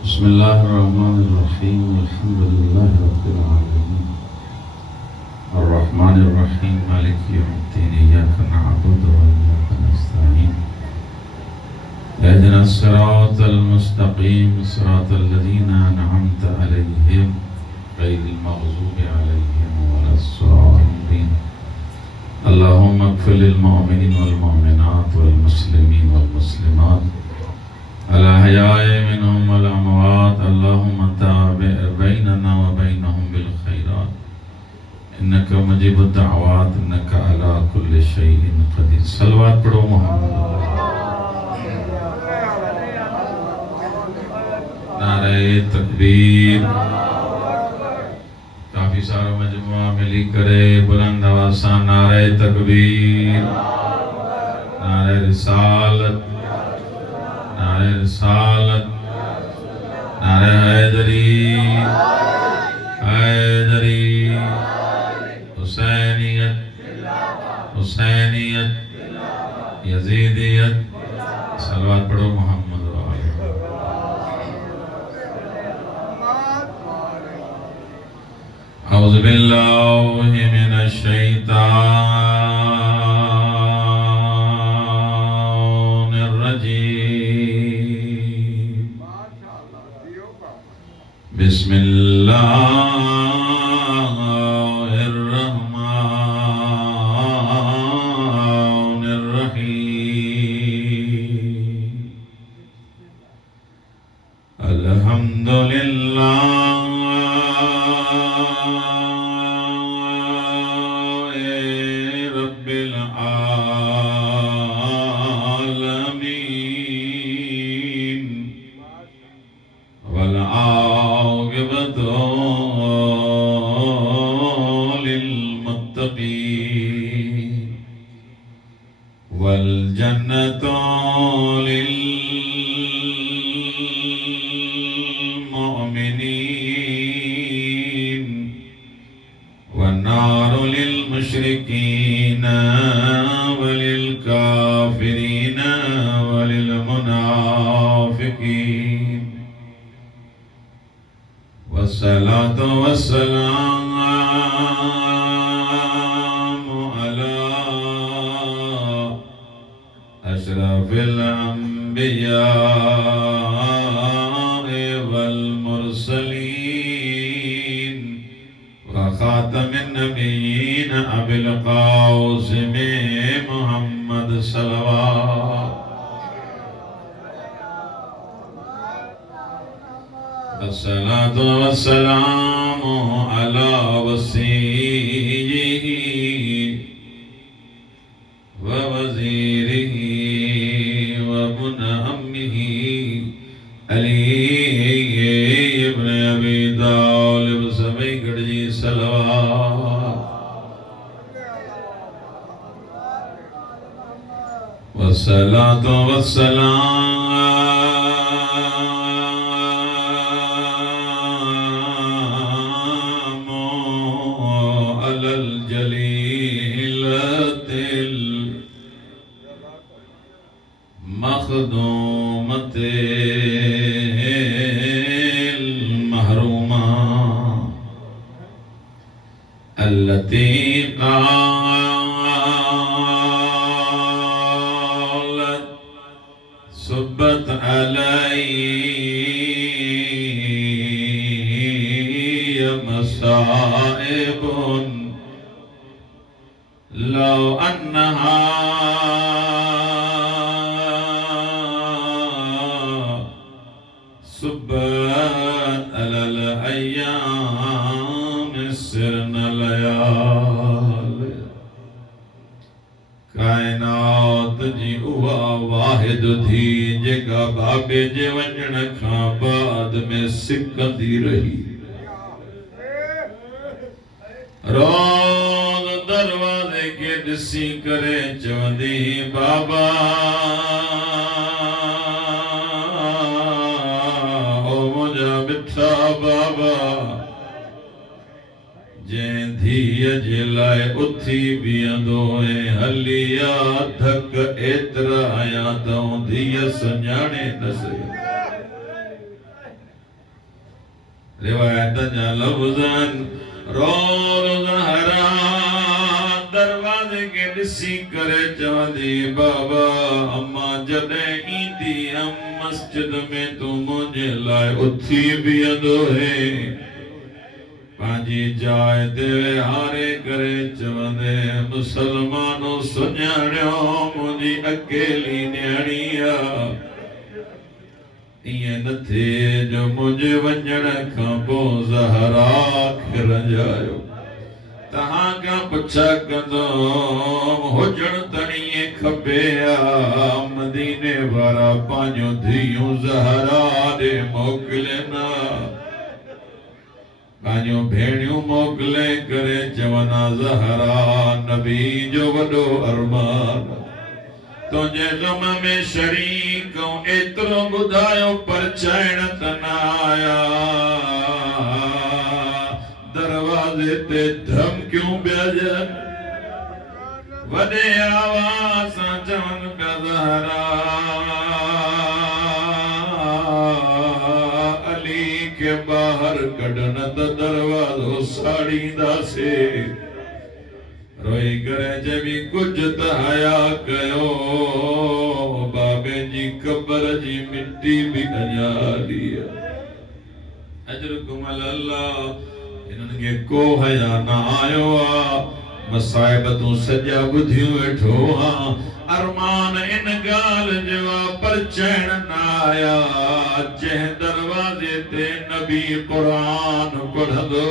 बिस्मिल्लाहिर्रहमानिर्रहीम अल्हम्दुलिल्लाहि रब्बिल आलमीन अर्रहमानिर्रहीम मालिकि यौमिद्दीन इय्याका नअबुदु व इय्याका नस्तईन इहदिनस सिरातल मुस्तक़ीम सिरातल लज़ीना अनअमत अलैहिम गैरिल मग़ज़ूबि अलैहिम वलस्सालिमीन अल्लाहुम्मा इग़फिर लिल मुअमिनीन वल मुअमिनात वल मुस्लिमीन वल मुस्लिमात अल अहयाए मिनहुम वल अमवात अल्लाहुम्मा ताबिअ बैनना व बैनहुम बिल खैरात इन्नका मुजीबुद दअवात इन्नका अला कुल्लि शैइन क़दीर। सलवात पढ़ो मोहम्मद। नारे तकबीर। काफी सारा मजमुआ मिली करे बुलंद आवाज़ से नारे तकबीर, नारे रिसालत, नारे रिसालत, नारे हैदरी, हैदरी, हुसैनियत, हुसैनियत, यजीदियत। सलवात पढ़ो मोहम्मद वाले। औज़ु बिल्लाहि मिनश शैतानिर रजीम। बिस्मिल्लाहिर रहमानिर रहीम। अल्हम्दुलिल्लाहि रब्बिल आलमीन वल आक़िबतु लिल मुत्तक़ीन वल जन्नतु लिल मुमिनीन वन नारु लिल मुशरिकीन वलिल काफिरीन वलिल मुनाफिकीन। वस्सलातु वस्सलामु अला अशरफिल अंबिया वल मुरसलीन व खातमिन नबिय्यीन अबिल क़ासिम मुहम्मद सल्लल्लाहु। अस्सलातु वस्सलामु अला वसीय्यिही व वज़ीरिही व मुनअम्मिही अली इब्न अबी तालिब सबैगढ़ जी सल्लल्लाहु। वस्सलातु वस्सलामु अलल जलीलतिल मखदूमतिल महरूमा अल्लती क़ालत सुब्बत अलैया मसाइबुन लौ अन्नहा सुब्बत अलल अय्याम सिरन लयाल। कायनात जी उहा वाहिद थी जेका बाबे जे वञण खां बाद में सिकंदी रही। रोज़ दरवाज़े के ॾिसी करे चवंदी बाबा ओ मुंहिंजा मिठा बाबा। जंहिं धीअ जे लाइ उथी बीहंदो ऐं हली आ धक एतिरा आया त धीअ सुञाणे न सघे। रिवायत जा लफ्ज़न रोज़ ज़हरा दरवाज़े के ॾिसी करे चवंदी बाबा अम्मा जॾहिं ईंदी हुअमि मस्जिद में तूं मुंहिंजे लाइ उथी बीहंदो है पंहिंजी जाइ ते विहारे करे चवंदे मुसलमानो सुञाणियो मुंहिंजी अकेली न्याणी आहे इएं न थिए जो मुंहिंजे वञण खां पोइ ज़हरा खे रंजायो तहां खां पुछा कंदुमि हुजण त ईएं खपे मदीने वारा पंहिंजूं धीअरूं ज़हरा ॾे मोकिलियनि पंहिंजूं भेणियूं मोकिले करे चवनि ज़हरा नबी जो वॾो अरमान तुझे गम में शरीक एतिरो ॿुधायो पर चइण त न आया दरवाज़े ते धमकियूं पिया ॾियनि वॾे आवाज़ सां चवनि पिया ज़हरा अली खे ॿाहिरि कढनि त दरवाज़ो साड़ींदासीं रोई करे जबी कुछ त हया कयो बाबे जी कब्र जी मिट्टी भी अजाली अजरकुम अल्लाह इन्हनि खे को हया न आयो आ मसाइब तूं सॼा ॿुधियूं वेठो आ अरमान इन ॻाल्हि जो आहे पर चइण न आया जंहिं दरवाज़े ते नबी क़ुरान पढ़ंदो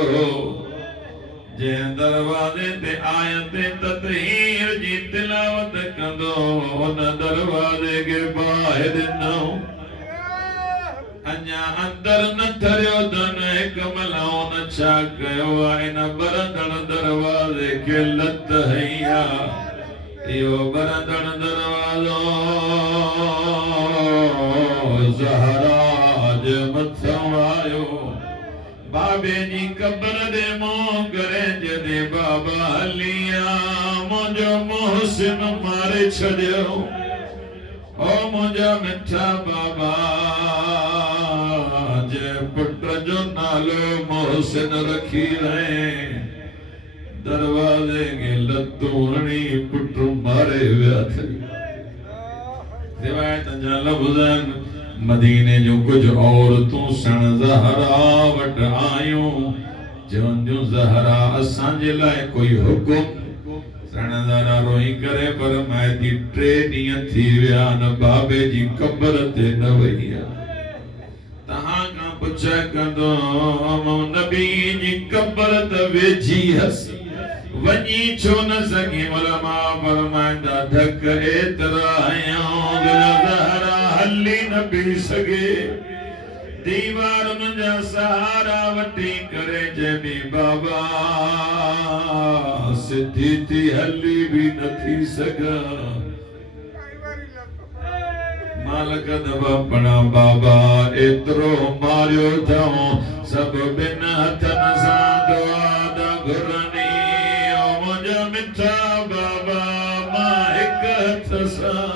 जंहिं दरवाज़े ते आयते ततहीर जी तिलावत कंदो उन दरवाज़े खे ॿाहिरि ॾिनो अञा अंदर न थरियो अथनि हिकु मलाउन छा कयो आहे इन बरंदड़ दरवाज़े खे लत हई आहे इहो बरंदड़ दरवाज़ो ज़हरा जे मथां आयो बाबे जी कब्र दे मोह करे जदे बाबा हलिया मुझो मोहसिन मारे छड़ियो ओ मुझा मिठा बाबा जे पुट जो नालो मोहसिन रखी रहे दरवाजे के लत्तू हणी पुट मारे विया थे रिवायत जा लफ्ज़न मदीने जो कुछ औरतूं सण ज़हरा वट आयूं चवंदियूं ज़हरा असांजे लाइ कोई हुकुम सण ज़हरा रोई करे पर मैदी 3 ॾींहं थी विया न बाबे जी कब्र ते न वई तहां खां पुछ कंदो नबी जी कब्र त वेझी हसी वञी छो न सघी उलमा फरमाईंदा धक एतिरा ज़हरा हली न पी सघे दीवारुनि जा सहारा वठी करे जबी बाबा सिधी थी हली भी न थी सघां मालक दबा पड़ा बाबा एतिरो मारियो अथऊं सभु ॿिनि हथनि सां दुआ दा घुरनी मुंहिंजा मिठा बाबा मां हिकु हथ सां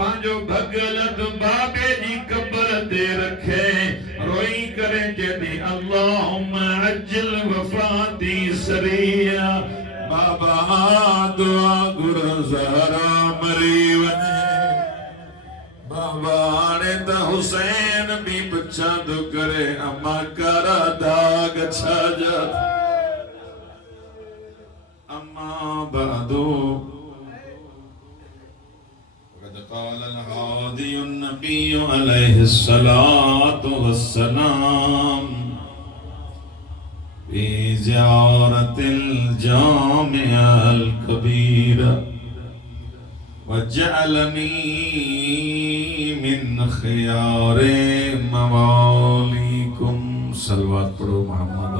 पंहिंजो भगलत बाबे जी कब्र ते रखे रोई करे जदी अल्लाहुम्मा अज्जिल वफाती सरिया बाबा दुआ घुर ज़हरा मरी वञे बाबा हाणे त हुसैन भी पुछंदो करे अम्मा कारा दाग छाजा अम्मा बादो قال الهادي النبي عليه الصلاة والسلام في زيارة الجامع الكبير وجعلني من خيار مواليكم صلوات پڑھو محمد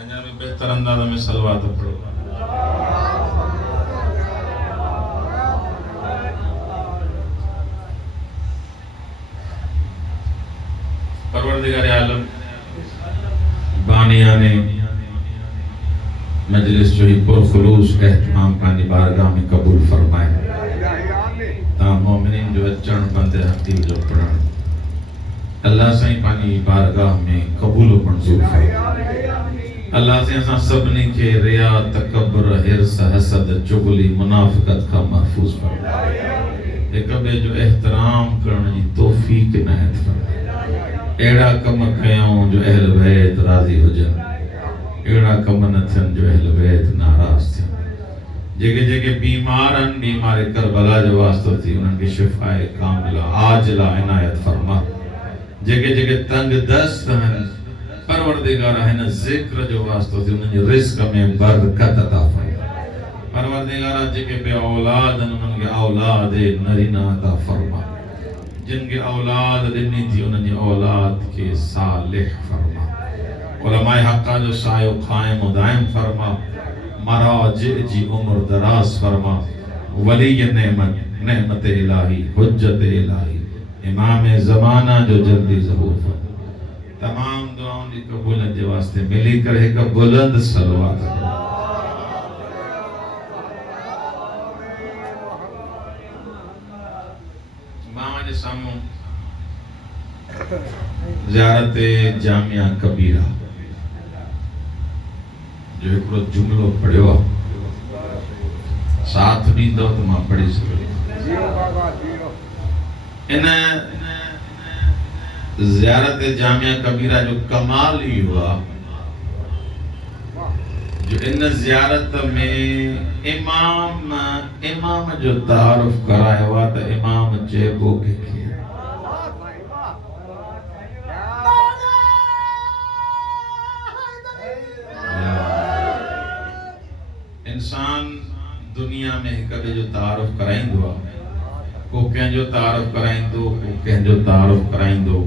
انجا میں بہتر انداز میں صلوات پڑھو परवरदिगार आलम बानियाने मजलिस जो ही पुरखुलूस एहतमाम पानी बारगाह में कबूल फरमाए ता मोमिनीन जो अचण बंदे अल्लाह साईं पानी बारगाह में कबूल मंजूर फरमाए। अल्लाह से असां सभिनी खे रिया, तकब्बुर, हिर्स, हसद, चुगली, मुनाफिकत खां महफूज़ फरमाए। हिक ॿिए जो एहतराम करण जी तौफ़ीक़ इनायत फरमाए। अहिड़ा कम कयूं जो अहल बैत राज़ी हुजनि, अहिड़ा कम न थियनि जो अहल बैत नाराज़ थियनि। जेके जेके बीमार आहिनि, बीमार करबला जो वास्तो थी उन्हनि खे शिफ़ाए कामिला आजिला इनायत फरमा। जेके जेके तंग दस्त आहिनि, परवरदिगार हिन ज़िक्र जो वास्तो थी उन्हनि जे रिज़्क़ में बरकत अता फरमा। परवरदिगार जेके बे औलाद आहिनि उन्हनि खे औलाद नरीना अता फरमा। जिन खे औलाद ॾिनी थी उन्हनि जी औलाद खे सालिह फरमा। उलमाए हक़ जो सायो क़ाइम व दाइम फरमा। मराजिअ जी उम्र दराज फरमा। वली नेमत इलाही, हुज्जत इलाही, इमाम ज़माना जो जल्दी ज़हूर फरमा। तमाम दुआओं जी कबूलियत जे वास्ते मिली करे हिक बुलंद सलवात मां जे साम्हूं ज़ियारत जामिया कबीरा जो हिकिड़ो जुमिलो पढ़ियो आहे, साथ ॾींदो त मां पढ़ी सघां। इन ज़ियारत जामिया कबीरा जो कमाल ई हुआ जो इन ज़ियारत में इमाम जो तारुफ करायो आहे त इमाम चइबो कंहिंखे इंसान दुनिया में हिक ॿिए जो तारुफ कराईंदो आहे। को कंहिंजो तारुफ कराईंदो, को कंहिंजो तारुफ कराईंदो,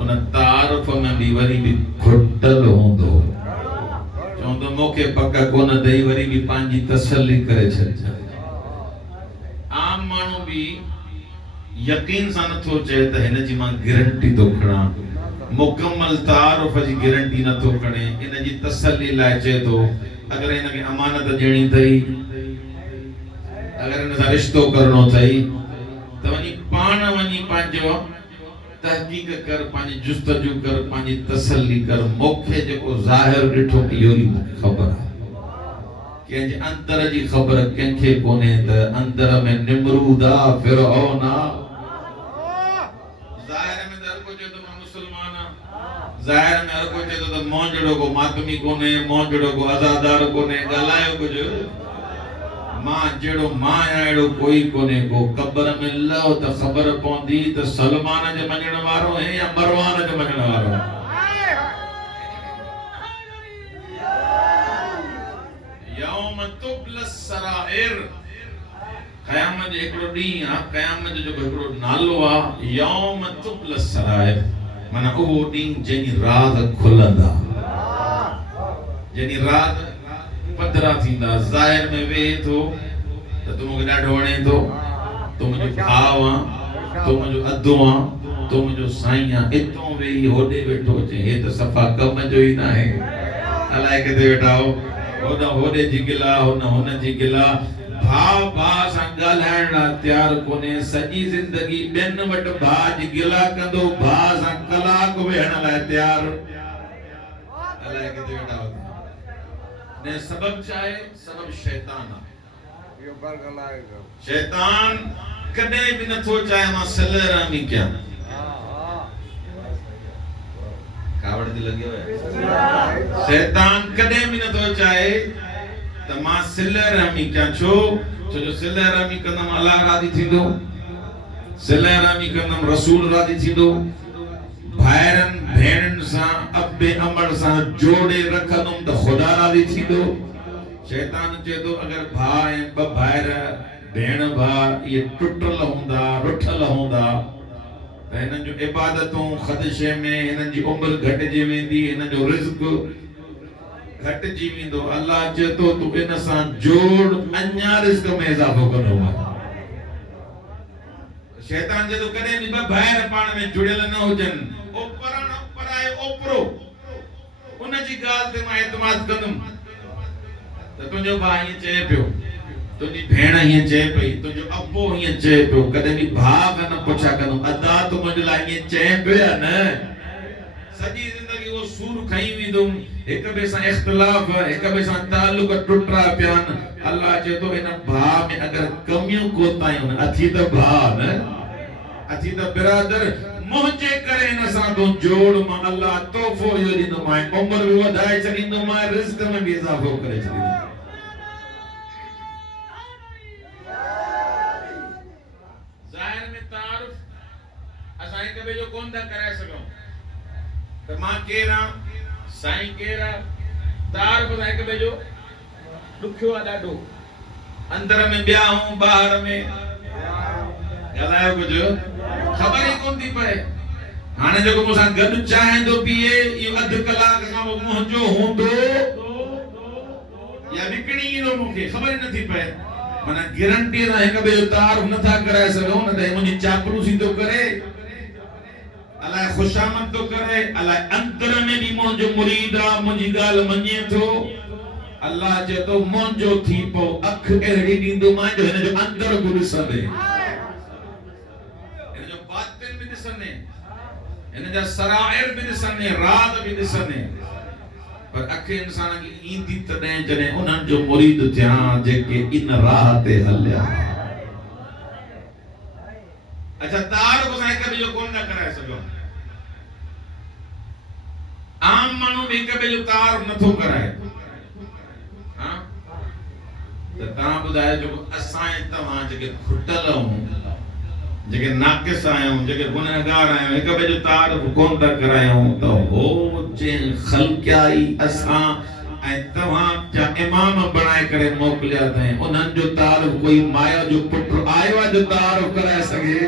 उन तारुफ में भी वरी भी घुटल हूंदो। चवंदो मूंखे पक कोन अथई, वरी भी पंहिंजी तसल्ली करे छॾिजे। आम माण्हू भी यकीन सां नथो चए त हिन जी मां गारंटी थो खणां, मुकम्मल तारुफ जी गारंटी नथो खणे, इन जी तसल्ली लाइ चए थो अगर इनके अमानत ॾियणी अथई, अगर इन सां रिश्तो करणो अथई त वञी पाण वञी पंहिंजो तहक़ीक़ कर, पंहिंजी जुस्तजू कर, पंहिंजी तसल्ली कर। मूंखे जेको ज़ाहिर ॾिठो इहो ई ख़बर आहे, कंहिंजे अंदर जी ख़बर कंहिंखे कोन्हे त अंदर में निमरूद आहे, फिरऔन आहे। ज़ाहिर में हर को चए थो मां मुस्लमान आहियां, ज़ाहिर में हर को चए थो त मोजड़ो को मातमी कोन्हे, मोजड़ो को आज़ादार कोन्हे, ॻाल्हायो कुझु मां जहिड़ो मां आहियां अहिड़ो कोई कोन्हे। को क़ब्र में लहो त ख़बर पवंदी त सलमान जो मञण वारो है या मरवान जो मञण वारो। यौम तुबलस सराइर, क़यामत जो हिकिड़ो ॾींहुं आहे, क़यामत जो हिकिड़ो नालो आहे यौम तुबलस सराइर, माना उहो ॾींहुं जंहिं राज़ खुलंदा, जंहिं राज़ पधरा थींदा। ज़ाहिर में वेहे थो त तूं मूंखे ॾाढो वणे थो, तूं मुंहिंजो भाउ आहे, तूं मुंहिंजो अधु आहे, तूं मुंहिंजो साईं आहे, हितां वेही होॾे वेठो अचे, हे त सफ़ा कम जो ई न आहे। अलाए किथे वेठा हो, होॾा होॾे जी गिला, हुन जी गिला। भाउ भाउ सां ॻाल्हाइण लाइ तयारु कोन्हे, सॼी ज़िंदगी ॿियनि वटि भाउ जी गिला कंदो, भाउ सां कलाक वेहण लाइ तयारु। अलाए किथे वेठा हो ने सबब छा आहे? सबब शैतान आहे। शैतान कॾहिं बि नथो चाहे मां सिल रहमी कयां। कावड़ ते लॻियो आहे। शैतान कॾहिं बि नथो चाहे त मां सिल रहमी कयां। छो जो सिल रहमी कंदमि अल्लाह राज़ी थींदो, सिल रहमी कंदमि रसूल राज़ी थींदो, भाइरनि भेणनि सां अबे अमड़ सां जोड़े रखंदुमि त ख़ुदा राज़ी थींदो। शैतान चए थो अगर भाउ ऐं ॿ भाइर भेण भाउ इहे टुटल हूंदा, रुठल हूंदा त हिननि जो इबादतूं ख़दशे में, हिननि जी उमिरि घटिजी वेंदी, हिननि जो रिज़्क़ घटिजी वेंदो। अल्लाह चए थो तूं इन सां जोड़, अञा रिज़्क़ में इज़ाफ़ो कंदो। शैतान चए थो कॾहिं बि ॿ भाइर पाण में जुड़ियल न हुजनि, ओपरा न पराए ओपरो, उन जी ॻाल्हि ते मां एतमाद कंदुमि त तुंहिंजो भाउ ईअं चए पियो त तुझी भेण हीअं चए पई, तुंहिंजो अबो हीअं चए पियो, कॾहिं बि भाउ खां न पुछा कंदो अदा तूं मुंहिंजे लाइ हीअं चए पियो या न? सॼी ज़िंदगी वो सूर खई वेंदुमि, हिक ॿिए सां इख़्तिलाफ़, हिक ॿिए सां तालुक टुटरा पिया आहिनि। अल्लाह चए थो इन भाउ में अगरि कमियूं कोतायूं न, अथी त भाउ न, अथी त बिरादर, मुंहिंजे करे हिन सां तूं जोड़, मां अल्लाह तोहफ़ो इहो ॾींदोमांइ, उमिरि बि वधाए छॾींदोमांइ, रिज़्क़ में बि इज़ाफ़ो करे छॾींदोमांइ। ज़ाहिर में तारुफ़ असां हिक ॿिए जो कोन था कराए सघूं त मां केरु आहियां, साईं केरु आहे, तारुफ़ असां हिक ॿिए जो ॾुखियो आहे ॾाढो। अंदर में ॿिया हूं, ॿाहिरि में ॻाल्हायो कुझु ख़बर ई कोन थी पए। हाणे जेको मूंसां गॾु चांहि थो पीए, इहो अधु कलाक खां पोइ मुंहिंजो हूंदो या विकिणी ईंदो, मूंखे ख़बर ई नथी पए। माना गारंटी सां हिक ॿिए जो तारुफ़ नथा कराए सघूं, न त मुंहिंजी चापलूसी थो करे, अलाए खुशामद थो करे, अलाए अंदर में बि मुंहिंजो मुरीद आहे, मुंहिंजी ॻाल्हि मञे थो। अल्लाह चए थो मुंहिंजो थी पो, अख अहिड़ी ॾींदोमांइ जो हिन जो अंदर बि ॾिसंदे, हिन जो बातिन बि ॾिसंदे, हिन जा सराइर बि ॾिसंदे, राज़ बि ॾिसंदे। पर अख इंसान खे ईंदी तॾहिं जॾहिं उन्हनि जो मुरीद थिया जेके इन राह ते हलिया। अच्छा, तारुफ़ असां हिक ॿिए जो कोन था कराए सघूं। आम माण्हू बि हिक ॿिए जो तारुफ़ नथो कराए। त तव्हां ॿुधायो, जेको असां ऐं तव्हां जेके खुटल आहियूं, जेके नाक़िस आहियूं, जेके गुनहगार आहियूं, हिक ॿिए जो तारुफ़ कोन था करायूं, त हो जंहिं ख़ल्क़ियाई असां ऐं तव्हां जा इमाम बणाए करे मोकिलिया अथई, उन्हनि जो तारुफ़ कोई माया जो पुटु आयो आहे जो तारुफ़ कराए सघे?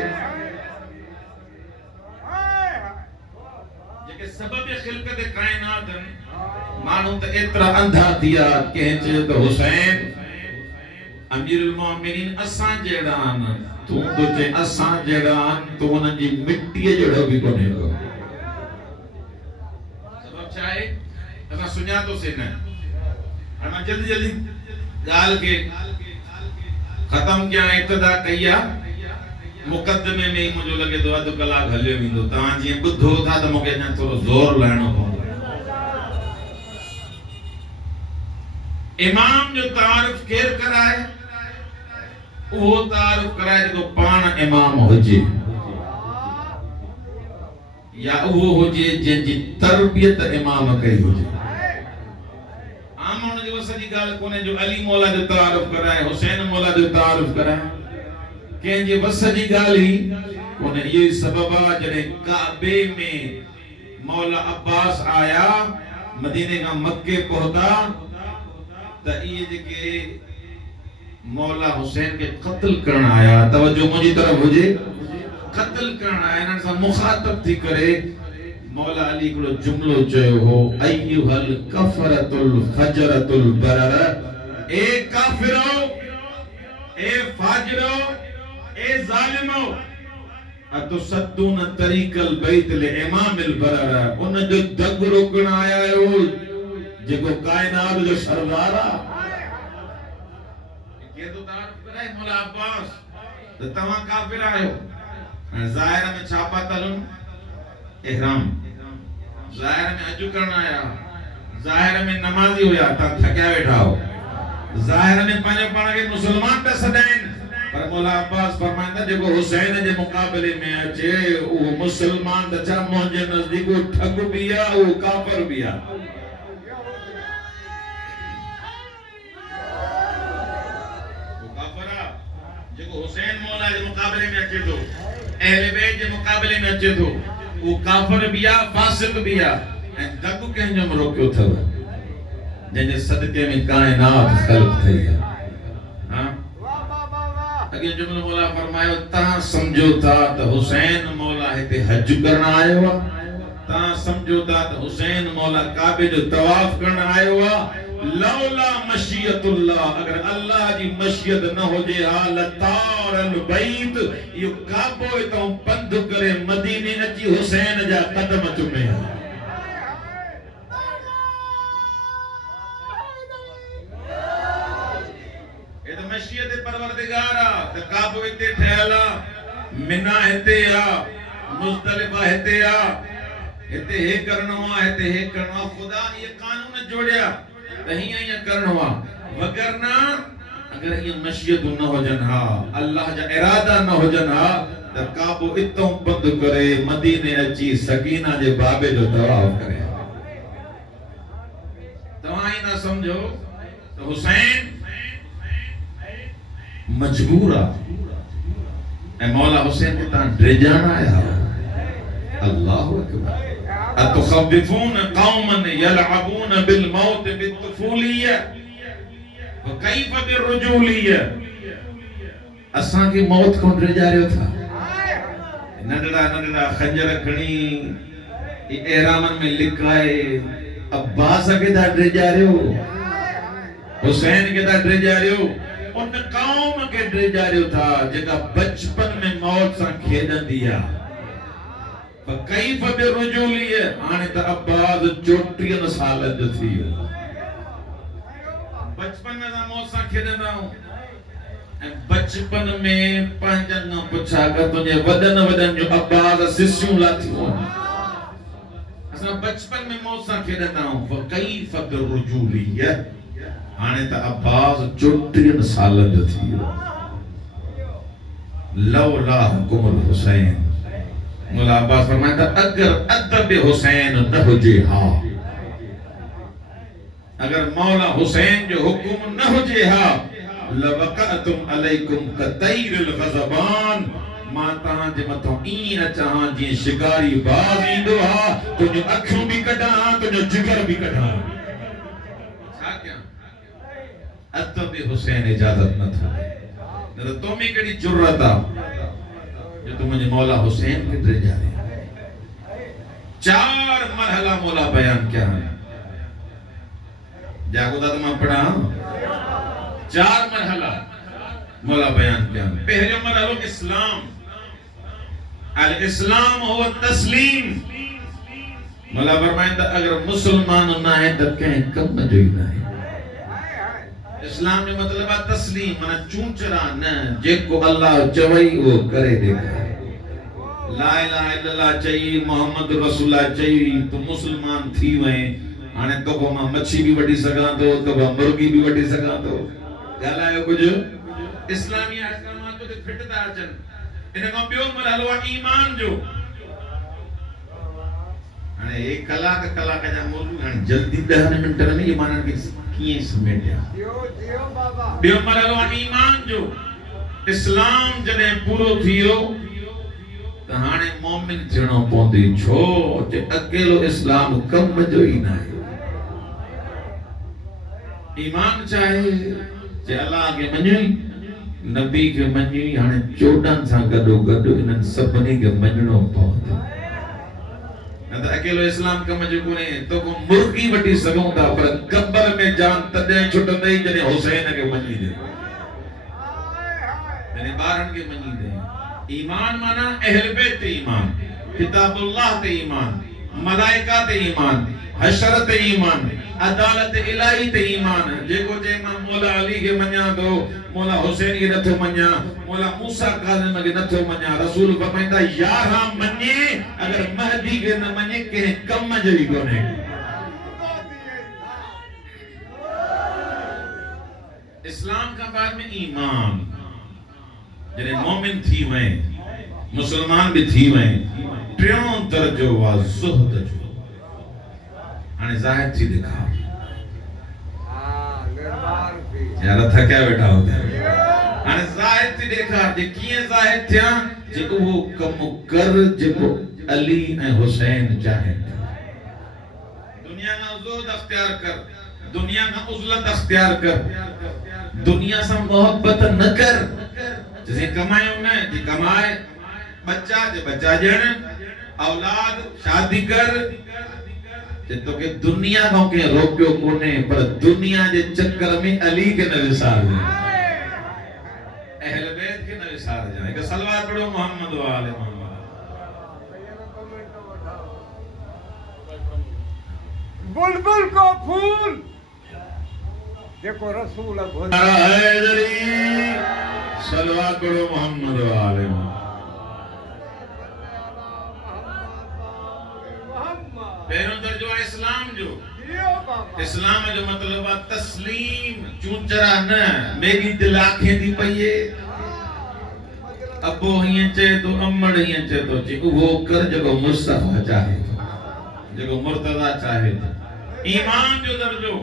जेके सबब ख़िलक़त काइनात आहिनि, माण्हू त एतिरा अंधा थी विया, कंहिं चयो त हुसैन अमीरुल मोमिनीन असां जहिड़ा आहिनि, तूं तो चए असां जहिड़ा आहिनि, तूं उन्हनि जी मिटीअ जहिड़ो बि कोन्हे को। सबब छा आहे? असां सुञातोसीं न। हाणे मां जल्दी जल्दी ॻाल्हि खे ख़तमु कयां, इब्तिदा कई आहे। मुक़दमे में ही मुंहिंजो लॻे थो अधु कलाक हलियो वेंदो। तव्हां जीअं ॿुधो था त मूंखे अञा थोरो ज़ोर लाइणो पवंदो। इमाम जो तारुफ़ केरु कराए? उहो तारुफ़ कराए जेको पाण इमाम हुजे, या उहो हुजे जंहिंजी तरबियत इमाम कई हुजे। आम माण्हू जो वस जी ॻाल्हि कोन्हे जो अली मौला जो तारुफ़ कराए, हुसैन मौला जो तारुफ़ कराए, कंहिंजे वस जी ॻाल्हि ई कोन्हे। इहो ई सबबु आहे जॾहिं काबे में मौला अब्बास आया, मदीने खां मक्के पहुता, त इहे जेके मौला हुसैन के क़त्ल करण आया, तवज्जो मुंहिंजी तरफ हुजे, क़त्ल करण आया, इन्हनि सां मुखातब थी करे मौला अली हिकिड़ो जुमिलो चयो हो, अय्युहल कफरतुल फजरतुल बरर, ए काफिरो, ए फाजिरो, ए ज़ालिमो, अतुसद्दून तरीक़ल बैत ले इमामिल बरर, उन जो दग रोकण आया हो जेको कायनात जो सरदार आहे। ये तो तारुफ़ कराए मौला अब्बास, त तव्हां काफ़िर आहियो। ज़ाहिर में छा पातलुन? इहराम। ज़ाहिर में अजु करण आया, ज़ाहिर में नमाज़ी हुया, तव्हां थकिया वेठा हो। ज़ाहिर में पंहिंजो पाण खे मुस्लमान था सॾाइनि, पर मौला अब्बास फरमाईंदा जेको हुसैन जे मुक़ाबले में अचे उहो मुस्लमान त छा, मुंहिंजे नज़दीक उहो ठग बि आहे, उहो काफ़िर बि आहे। जेको हुसैन मौला जे मुक़ाबले में अचे थो, अहले बैत जे मुक़ाबले में अचे थो, वो काफ़िर भी आ, फासिक भी आ। ऐं दग कंहिंजो रोकियो अथव? जंहिंजे सदके में काइनात ख़ल्क़ थई आहे। हां, अॻे जुमिलो मौला फरमायो, तव्हां सम्झो था त हुसैन मौला हिते हज करण आयो आहे, तव्हां सम्झो था त हुसैन मौला काबे जो तवाफ करण आयो आहे। लौला मशियतुल्लाह, अगर अल्लाह जी मशियत न हुजे हाल तारल बैत, यो काबो तो बंद करे मदीने अची हुसैन जा कदम चुमे। ये तो मशियत तैयार आ त काबो हिते ठहियल आ, मिना हिते आ, मुज़दलिफ़ा हिते आ, हिते हे करणो आ, हिते हे करणो आ। ख़ुदा ये कानून जोड़िया त हीअं करणो आ, वगरना अगर ये मशीयतूं न हुजनि हा, अल्लाह जा इरादा न हुजनि हा त काबो इतो बंदि करे मदीने अची सकीना जे बाबे जो तवाफ करे। तव्हां ई न सम्झो त हुसैन मजबूर आ ऐं मौला हुसैन खे तव्हां ड्रिजान आया। अल्लाहु अकबर। अतुख़व्विफ़ून क़ौमन यलअबून बिल मौत बित्तुफ़ूलिय्य व कैफ़ बिर्रुजूलिय्य। असां खे मौत को ड्रिजारियो था। नंढड़ा नंढड़ा खंजर खणी एहरामन में लिकाए अब्बास के दा ड्रिजारियो, हुसैन के दा ड्रिजारियो, उन कौम के ड्रिजारियो था जेका बचपन में मौत सां खेॾंदी आ। कैफ़ बिर्रुजूलिय्य हाणे त अब्बास 34 साल जो थी वियो। बचपन में असां मौत सां खेॾंदा आहियूं ऐं बचपन में पंहिंजनि खां पुछा कर तुंहिंजे वॾनि वॾनि जो अब्बास सिसियूं लाथियूं। असां बचपन में मौत सां खेॾंदा आहियूं। कैफ़ बिर्रुजूलिय्य हाणे त अब्बास 34 साल जो थी वियो। लौला हुकुमुल हुसैन, मौला अब्बास फरमाता अगर अदब हुसैन न हुजे हा, अगर मौला हुसैन जो हुकुम न हुजे हा लवक़अतुम अलैकुम कतैरिल ग़ज़बान। मां तहां जे मथां ईअं चाहां जीअं शिकारी बाज़ ईंदो हा, तुंहिंजूं अखियूं बि कढां, तुंहिंजो जिगर बि कढां। छा कयां? अदब हुसैन इजाज़त न थो ॾे। न त तो में कहिड़ी जुर्रत आ जो तू मुझे मौला हुसैन के ड्रिजारे। 4 मरहला मौला बयान किया है। जागो तो मैं पढ़ा 4 मरहला मौला बयान किया है। पहले मरहलो इस्लाम, अल इस्लाम हुवा तस्लीम। मौला फरमाइंदा अगर मुसलमान ना है तो कहीं कम जो ही ना है। इस्लाम जो मतलब है तस्लीम, माना चूंचरा न, जेको अल्लाह चवई वो करे देखा। ला इलाहा इल्लल्लाह चई, मोहम्मद रसूलुल्लाह चई तो मुसलमान थी वए। हाणे तो को मां मच्छी भी वठी सगां तो को मुर्गी भी वठी सगां तो। ॻाल्हायो कुझु इस्लामी अहकामात ते फिटदा अचनि। इन खां ॿियो मरहलो आहे ईमान जो। हाणे एक कलाक जा मौजू हाणे जल्दी 10 मिनट में ईमान खे कीअं समेटिया। ॿियो मरहलो आहे ईमान जो। इस्लाम जॾहिं पूरो थियो त हाणे मोमिन थियणो पवंदी। छो जे अकेलो इस्लाम कम जो ई न आहे। ईमान चाहे जे अल्लाह के मञी, नबी के मञी, हाणे 14 सां गॾो गॾु इन्हनि सभिनी खे मञणो पवंदो। न त अकेलो इस्लाम कम जो कोन्हे। तो को मुर्गी वठी सघूं था पर कब्र में जान तॾहिं छुटंदई जॾहिं हुसैन खे मञी दे, जॾहिं ॿारनि खे मञी दे। ईमान माना अहल बैत ईमान, किताबुल्लाह ते ईमान, मलाइका ते ईमान, हशर ते ईमान, अदालत इलाही ते ईमान। जेको जे मां मौला अली के मञा तो मौला हुसैन के नथो मञा, मौला मूसा काज़िम के नथो मञा। रसूल फरमाइंदा यारा मञे अगर महदी के न मञे के कम जो ही कोने। इस्लाम का बाद में ईमान। जने मोमिन थी वए, मुसलमान भी थी वए, टियों दर्जो वा ज़ुहद जो। हाणे ज़ाहिर थी दिखा यार थकिया वेठा हो। हाणे ज़ाहिर थी देखा जे कीअं ज़ाहिर थिया जे वो कम कर जेको अली ऐं हुसैन चाहे। दुनिया का ज़ुहद अख्तियार कर, दुनिया का उज़लत अख्तियार कर, दुनिया से मोहब्बत न कर। जैसे कमायो न जी कमाए, बच्चा जे बच्चा जण, औलाद शादी कर। जे तो के दुनिया को के रोकियो कोने पर दुनिया जे चक्कर में अली के न विसार जाए, अहल बैत के न विसार जाए। के सलवात पढ़ो मोहम्मद वाले मोहम्मद। बुलबुल को फूल देखो रसूल हैदरी सलवात पढ़ो मोहम्मद वाले पहिरों दर्जो आहे इस्लाम जो। इस्लाम जो मतलब आहे तस्लीम, चूचरा न मेगी दिल आंखें थी पईए। अबो हीअं चए थो, अमड़ हीअं चए थो, उहो कर जेको मुस्तफा चाहे थो, जेको मुर्तज़ा चाहे थो। ईमान जो दर्जो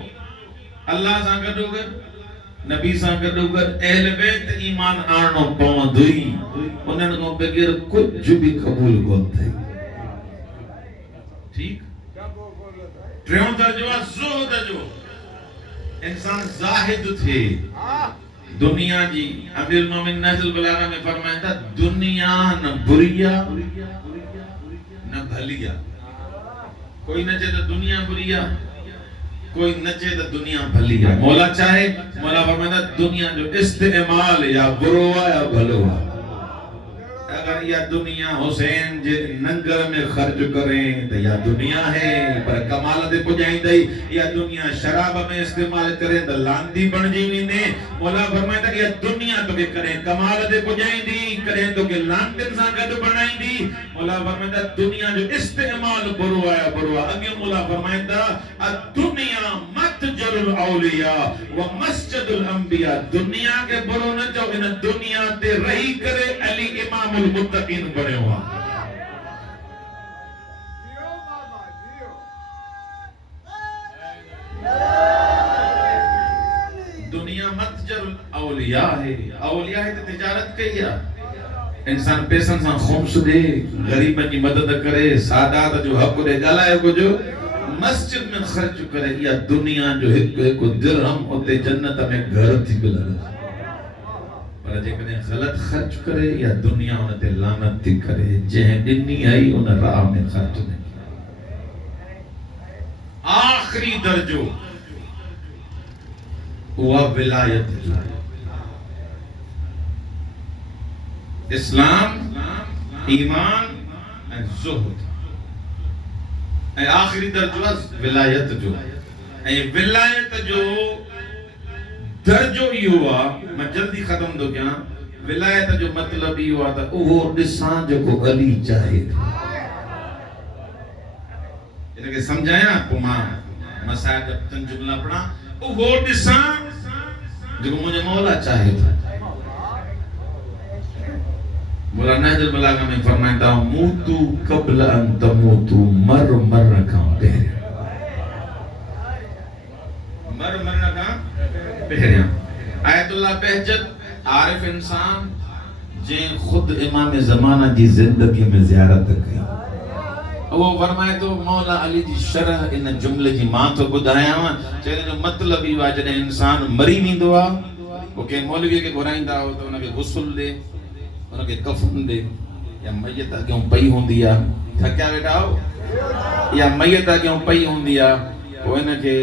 अल्लाह सां गॾो गॾु, नबी सां गॾो गॾु अहल बैत ईमान आणणो पवंदो ई। उन्हनि खां बग़ैर कुझु बि क़बूल कोन थिए। ठीक। टियों दर्जो आहे ज़ुहद जो। इंसान ज़ाहिद थे दुनिया जी। अमीरुल मोमिनीन नहजुल बलागा में फरमाइंदा, दुनिया न बुरिया न भलिया। कोई न चए तो दुनिया बुरिया, कोई न चए तो दुनिया भलिया। मौला चाहे, मौला फरमाइंदा दुनिया जो इस्तेमाल या बुरो या भलो। अगर या दुनिया हुसैन जे नंगर में खर्च करें तो या दुनिया है पर कमाल दे पुजाइंदई, या दुनिया शराब में इस्तेमाल करें तो लांदी बन जीने। मौला फरमाइंदा कि या दुनिया तो के करें कमाल दे पुजाइंदी, करें तो के लांदन सा गड बनाइंदी। मौला फरमाइंदा दुनिया जो इस्तेमाल बुरो है बुरो। अगे मौला फरमाइंदा दुनिया मतजरुल औलिया व मस्जिदुल अंबिया। दुनिया के बुरो न जो, इन दुनिया ते रही करे अली इमाम मुत्तकीन बने हुआ। दुनिया मतजर औलिया है। औलिया है तो तिजारत कई है। इंसान पैसन सां ख़ुम्स दे, गरीबन की मदद करे, सादात जो हक दे गालाए को जो मस्जिद में खर्च करे। या दुनिया जो एक दिरहम उते जन्नत में घर थी मिले। पर जेकॾहिं ग़लत ख़र्च करे या दुनिया उन ते लानत थी करे। जंहिं ॾिनी आई उन राह में ख़र्च न कयो। आख़िरी दर्जो उहा विलायत जो। इस्लाम, ईमान ऐं ज़ुहद। ऐं आख़िरी दर्जो आहे विलायत जो। ऐं विलायत जो दर्जो इहो आहे, मैं जल्दी खत्म थो कयां। विलायत जो मतलब इहो आहे त उहो ॾिसां जेको अली चाहे। इनखे सम्झायां पोइ मां मसाइल चंद जुमला पढ़ा। उहो ॾिसां जेको मुंहिंजो मौला चाहे थो। मौला नहजुल बलागा में फरमाईंदा, मूतू क़ब्ल अन तमूतू, मर मरण खां पहिरियों। मर मरण खां पहिरियां। आयतुल्लाह बहजत आरिफ इंसान जंहिं खुद इमाम ज़माना जी ज़िंदगी में ज़ियारत कई, वो फरमाए तो मौला अली जी शरह इन जुमले जी मां तो ॿुधायांव। चवण जो मतलब इहो आहे, जॾहिं इंसान मरी वेंदो आहे पोइ कंहिं मौलवीअ खे घुराईंदा हो त उनखे गुस्ल ॾे, उनखे कफ़न ॾे। या मैयत अॻियां पई हूंदी आहे, थकिया वेठा हो, या मैयत अॻियां पई हूंदी आहे, पोइ इनखे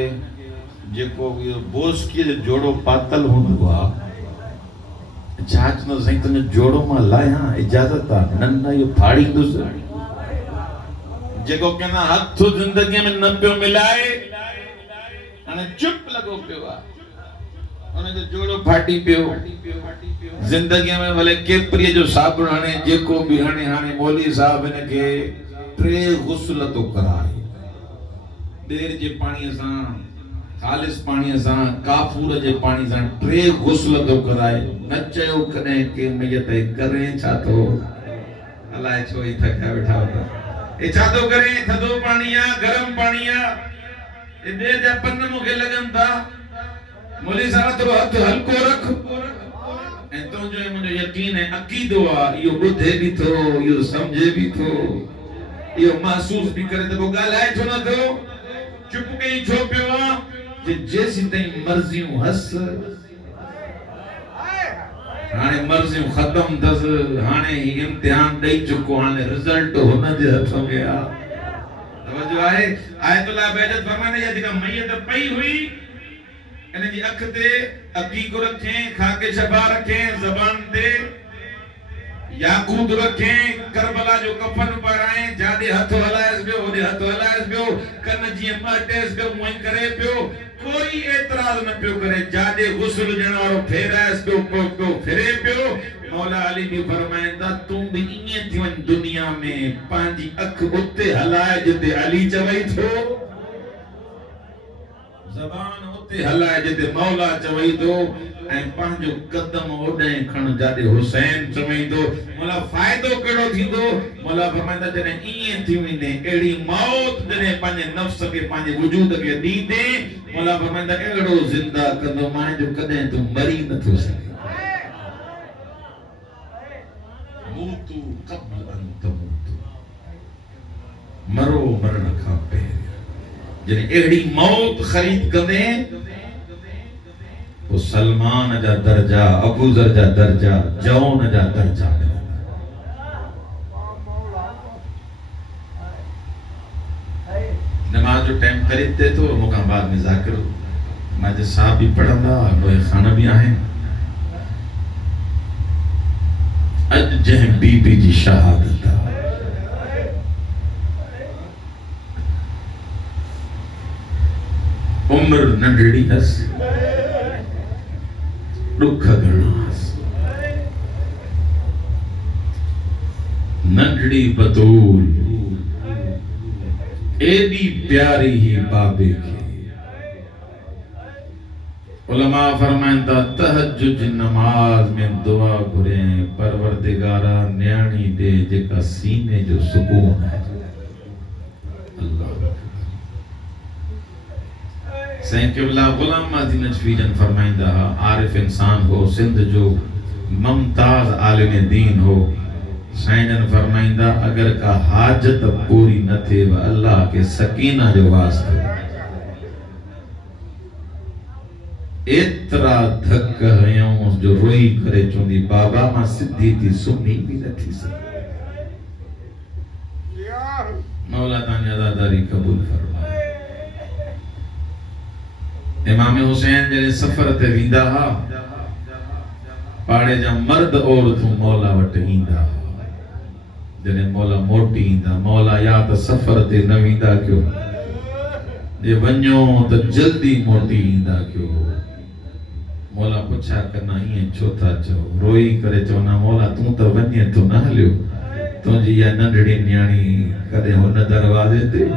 जेको बोस्कीअ जो जोड़ो पातल हूंदो आहे, छा चवंदो साईं तुंहिंजो जोड़ो मां लाहियां, इजाज़त आहे? न न इहो फाड़ींदुसि। जेको कहना हथ ज़िंदगी में न पियो मिलाए, हाणे चुप लॻो पियो आहे, उनजो जोड़ो फाटी पियो। ज़िंदगी में भले केपरीअ जो साबुण हणे, जेको बि हणे, हाणे मौली साहब इनखे 3 गुस्ल थो कराए। ॾेर जे पाणीअ सां, ख़ालिस पाणीअ सां, काफूर जे पाणी सां 3 गुस्ल थो कराए। न चयो कॾहिं के मैयत करे छा थो, अलाए छो ई थकिया वेठा हुआ। ए छा थो करे, थधो पाणी आहे, गरम पाणी आहे, ए ॿिए जा पन मूंखे लॻनि था। मौली साहब थोरो हथ हल्को रख। ऐं तुंहिंजो मुंहिंजो यकीन है, अक़ीदो आहे, इहो ॿुधे बि थो, इहो सम्झे बि थो, इहो महसूस बि करे त पोइ ॻाल्हाए छो नथो, चुप कई छो पियो आहे? जेसीं ताईं मर्ज़ियूं हस, हाणे मर्ज़ियूं ख़त्म अथसि, हाणे ही इम्तिहान ॾेई चुको, हाणे रिज़ल्ट हुनजे हथ में आहे। तवजो आहे? आयतुल्लाह बहजत फरमाईंदा, या जेका मैयत पई हुई इन जी अख ते अकीको रखें, खाके शबा रखें, ज़बान ते याकूत रखें करबला जो कफन पाराए जादे हथ हलायस पियो ओदे हथ हलायस पियो कन जी मटेस पियो मुई करे पियो कोई एतराज न पियो करे जादे गुस्ल जण वारो फेरायस पियो फिरे पियो मौला अली भी फरमाइंदा तू भी इए थी वन दुनिया में पांजी अख उते हलाए जिते अली चवई थो ज़बान उते हलाए जिते मौला चवई थो ऐं पंहिंजो कदम ओॾे खण जाॾे हुसैन चवंदो मोला फ़ाइदो कहिड़ो थींदो मोला फरमाईंदा जॾहिं ईअं थी वञे अहिड़ी मौत जॾहिं पंहिंजे नफ़्स खे पंहिंजे वजूद खे ॾींदे मोला फरमाईंदा अहिड़ो ज़िंदा कंदो मां जो कॾहिं तूं मरी नथो सघे मूतू क़ब्ल अन तमूतू मरो मरण खां पहिरियों जॾहिं अहिड़ी मौत ख़रीद कंदे वो सलमान जा दर्जा अबू ज़र जा दर्जा जौन जा दर्जा नमाज जो टाइम करीब थे तो मुका बाद में ज़ाकिर माजे साहब भी पढ़ंदा लोए खाना भी आहिनि अज जंहिं बीबी जी शहादत उम्र नंढड़ी हस दुख घणास नंढड़ी बतूल एडी प्यारी ही बाबे की उलमा फरमाइंदा तहज्जुद नमाज में दुआ घुरे परवरदिगारा न्याणी दे जेका सीने जो सुकून है अल्लाह सैं क़िबला गुलाम मादी नजफी जन फरमाइंदा आरिफ इंसान हो सिंध जो मुमताज आलिम दीन हो सैं जन फरमाइंदा अगर का हाजत पूरी न थे व अल्लाह के सकीना जो वास्ते एतरा धक हयों जो रोई करे चुंदी बाबा मां सिद्धी थी सुनी भी न थी सके मौला तानी अदादारी कबूल फरमाए इमाम हुसैन जॾहिं सफ़र ते वेंदा हा पाड़े जा मर्द औरतूं मौला वटि ईंदा जॾहिं मौला मोटी ईंदा मौला या त सफ़र ते न वेंदा कयो जे वञो त जल्दी मोटी ईंदा कयो मौला पुछा करना ईअं छो था चओ रोई करे चवंदा मौला तूं त वञे तो न हलियो तुंहिंजी इहा नंढड़ी न्याणी कॾहिं हुन दरवाज़े ते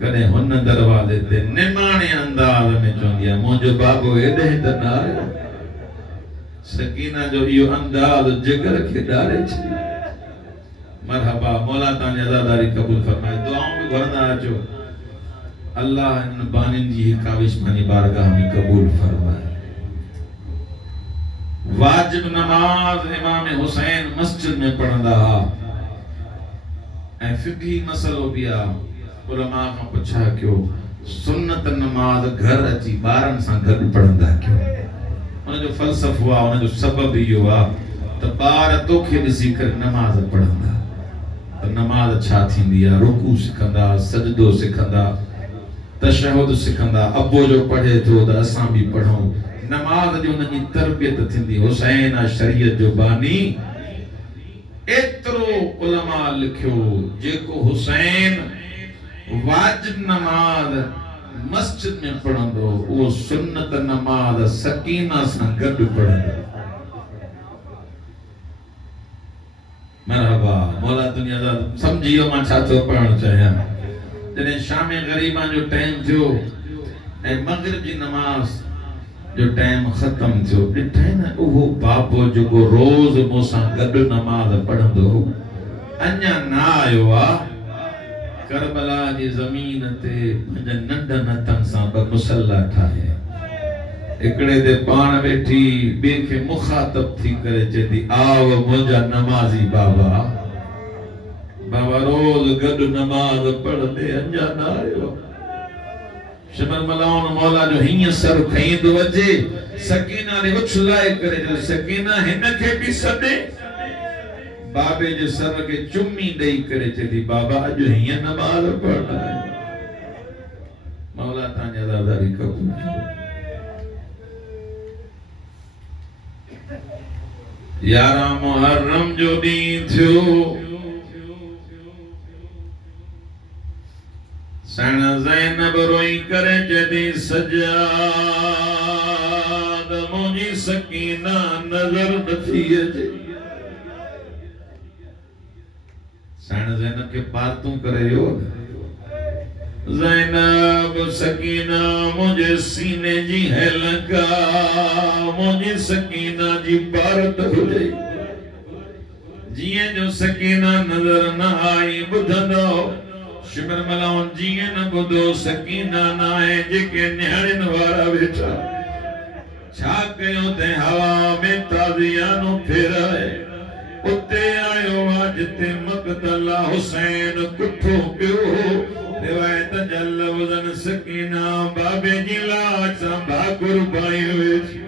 कने हुन दरवाजे ते निमाणे अंदाज में चवंदी आहे मुंहिंजो बाबो एॾे त न आयो सकीना जो इहो अंदाज जिगर खे ॾारे छॾियो मरहबा मौला तानी अज़ादारी कबूल फरमाए दुआऊं भी घुरंदा अचो अल्लाह इन बानिन जी काविश मानी बारगाह में कबूल फरमाए वाजिब नमाज इमाम हुसैन मस्जिद में पढ़ंदा हा ऐं फिक़ही मसलो भी आहे उलमा खां पुछा कयो सुन्नत नमाज घर अची ॿारनि सां गॾु पढ़ंदा कयो उनजो फ़लसफ़ो आहे उनजो सबब इहो आहे त ॿार तोखे ॾिसी करे नमाज पढ़ंदा त नमाज छा थींदी आहे रुकू सिखंदा सजदो सिखंदा तशहुद सिखंदा अबो जो पढ़े थो त असां बि पढ़ूं नमाज जी उनजी तरबियत थींदी हुसैन आहे शरीयत जो बानी एतिरो उलमा लिखियो जेको हुसैन वाजिब नमाज मस्जिद में पढ़ंदो वो सुन्नत नमाज सकीना सां गॾु पढ़ंदो मरहबा मौला दुनिया दा समझियो मां छा थो पढ़ण चाहियां जॾहिं शाम ग़रीबा जो टाइम थियो ऐं मगरिब जी नमाज जो टाइम ख़त्म थियो ॾिठई न उहो बाबो जेको रोज़ मूंसां गॾु नमाज पढ़ंदो अञा न आयो आहे करबला जी ज़मीन ते पंहिंजे नंढनि हथनि सां ॿ मुसला ठाहे हिकिड़े ते पाण वेठी ॿिए खे मुखातब थी करे चवंदी आव मुंहिंजा नमाज़ी बाबा बाबा रोज़ गॾु नमाज पढ़ंदे अञा न आयो शमर मलाउन मौला जो हीअं सर खईंदो अचे सकीना ने उछलाए करे सकीना हिन खे बि सॾे बाबे जे सर के चुम्मी ॾेई करे चली बाबा अॼु हीअं नमाज़ पढ़ंदा मौला तांजी अज़ादारी कबूल 11 मुहर्रम जो ॾींहुं थियो सण ज़ैनब रोई करे जॾहिं सजाद मुंहिंजी सकीना नज़र नथी अचे सण ज़ैनब के पातू करे यो ज़ैनब सकीना मुझे सीने जी हेलका मुझे सकीना जी भारत हुजे जिए जो सकीना नजर न आई बुधंदो शिमर मलाउन जिए न बुधो सकीना न आए जेके न्याणिन वारा वेठा छा कयो ते हवा में ताज़ियानो फेराए उते आयो आ जिते मक़तला हुसैन कुठो पियो रिवायत जल वज़न सकीना बाबे जी लाज सां भाकुर पाई वेठी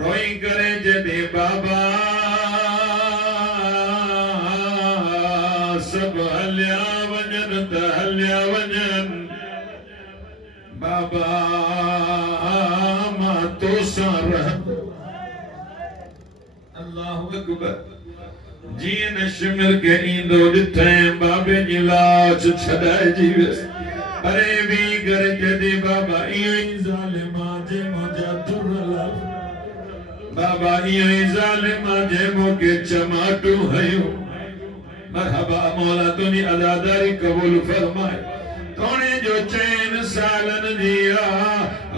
रोई करे जॾहिं बाबा सब हलिया वञन त हलिया वञन बाबा मां तोसां रहंदो अल्लाहु अकबर जीअं न शिमिर के ईंदो ॾिठई बाबे जी लाश छॾाइजी वियसि अरे बि करे जॾहिं बाबा इहो ई ज़ालिमा जे मुंहिंजा दुर बाबा इहो ई ज़ालिमा जे मूंखे चमाटो हयो मरहबा मौला तुंहिंजी अज़ादारी क़बूल फरमाए तोणे जो चैन सालन जी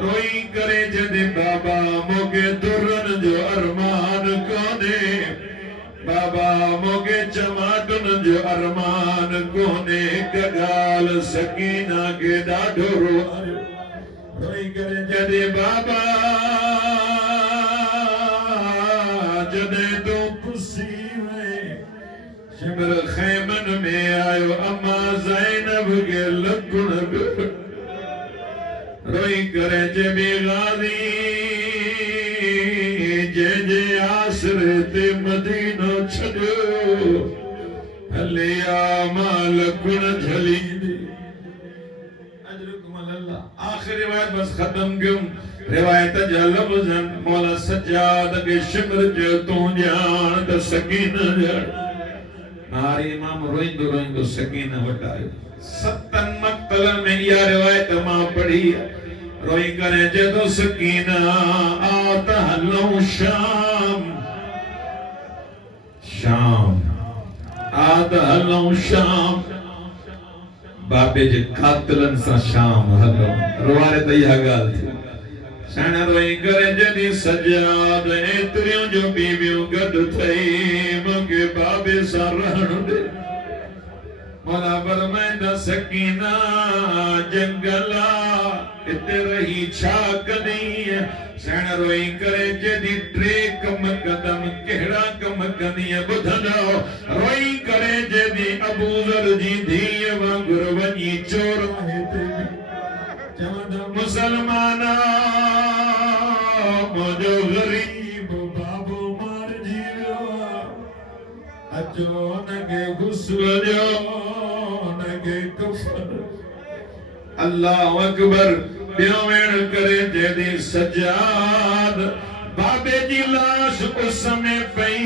रोई करे जॾहिं बाबा मूंखे दुरन जो अरमान कोन्हे बाबा मोगे चमाटुन जो अरमान कोने कगाल सकीना के ॾाढो रोई करे जॾहिं बाबा जॾहिं तू खुशी में शिमर खैमन में आयो अम्मा ज़ैनब के लकुण रोई करे जबी गाज़ी जे जे आसरे ते मदीनो छॾियो हलिया माल कुण झली आखिर रिवायत बस खत्म क्यों रिवायत जा लफ़्ज़न मौला सज्जाद के शिमर जो तू ॼाण त सकीना ॼाण नारी इमाम रोईंदो रोईंदो सकीना वटि आयो 7 मक़तलन में इहा रिवायत मां पढ़ी रोई करे जदो सकीना आत हलूं शाम शाम आत हलूं शाम बाबे जे कातिलन सां शाम हलूं रोवारे त इहा ॻाल्हि थी सण रोई करे जॾहिं सजाद एतिरियूं जो बीबियूं गॾु थई मूंखे बाबे सां रहण ॾे मौला फरमाईंदा सकीना जंगला इते रही छा कदीं सण रोई करे जॾहिं 3 कम कदम कहिड़ा कम कंदीअ ॿुधंदो रोई करे जॾहिं अबू ज़र जी धीअ वांगुर वञी चौराहे ते चवंदा मुसलमाना मुंहिंजो ग़रीब बाबो मारिजी वियो अचो उनखे गुस्ल ॾियो उनखे कफ़न अल्लाहु अकबर ॿियो वेण करे जॾहिं सजाद बाबे जी लाश उस में पई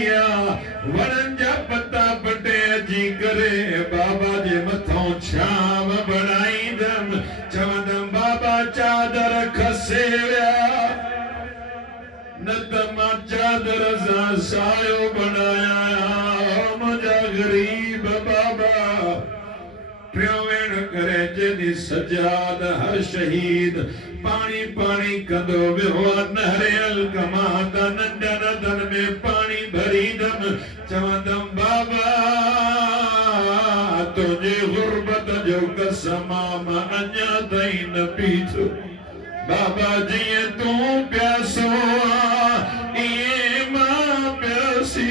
वणनि जा पता पटे अची करे बाबा जे मथां छांव बणाईंदमि चवंदमि बाबा चादर खसे विया न त मां चादर सां सायो बनाया मुंहिंजा ग़रीब बाबा पियो वेण करे जॾहिं सजाद हर शहीद पाणी पाणी कंदो वियो नहरियल कमा त नंढनि हथनि में पाणी भरींदमि चवंदमि बाबा तुंहिंजी गुरबत जो कसम मां अञा ताईं न पीतो बाबा जीअं तूं प्यासो ईअं मां प्यासी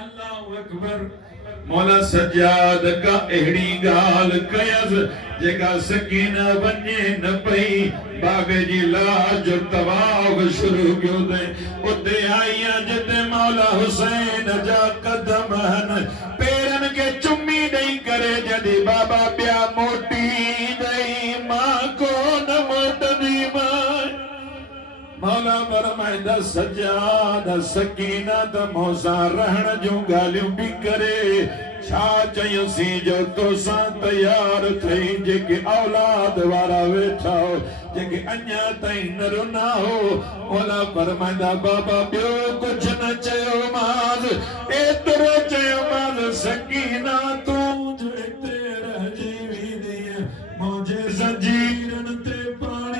अल्लाहु अकबर मौला सज्जाद का अहिड़ी ॻाल्हि कयसि जेका सकीना वञे न पई बाबे जी लाश जो तवाफ़ शुरू कयो अथई उते आई जिते मौला हुसैन जा कदम आहिनि पेरनि खे चुमी ॾेई करे जॾहिं बाबा ॿिया मोटी ॾेई मां कोन मोटंदी मां मौला फरमाइंदा सजाद सकीना त मौसा रहण जूं ॻाल्हियूं बि करे छा चयुसीं जो तोसां तयार थई जेके औलाद वारा वेठा हो जेके अञा ताईं न रुना हो मौला फरमाइंदा बाबा ॿियो कुछ न चयोमांसि एतिरो चयोमांसि सकीना तूं जो हिते रहिजी वेंदीअ मुंहिंजे ज़ंजीरनि ते पाणी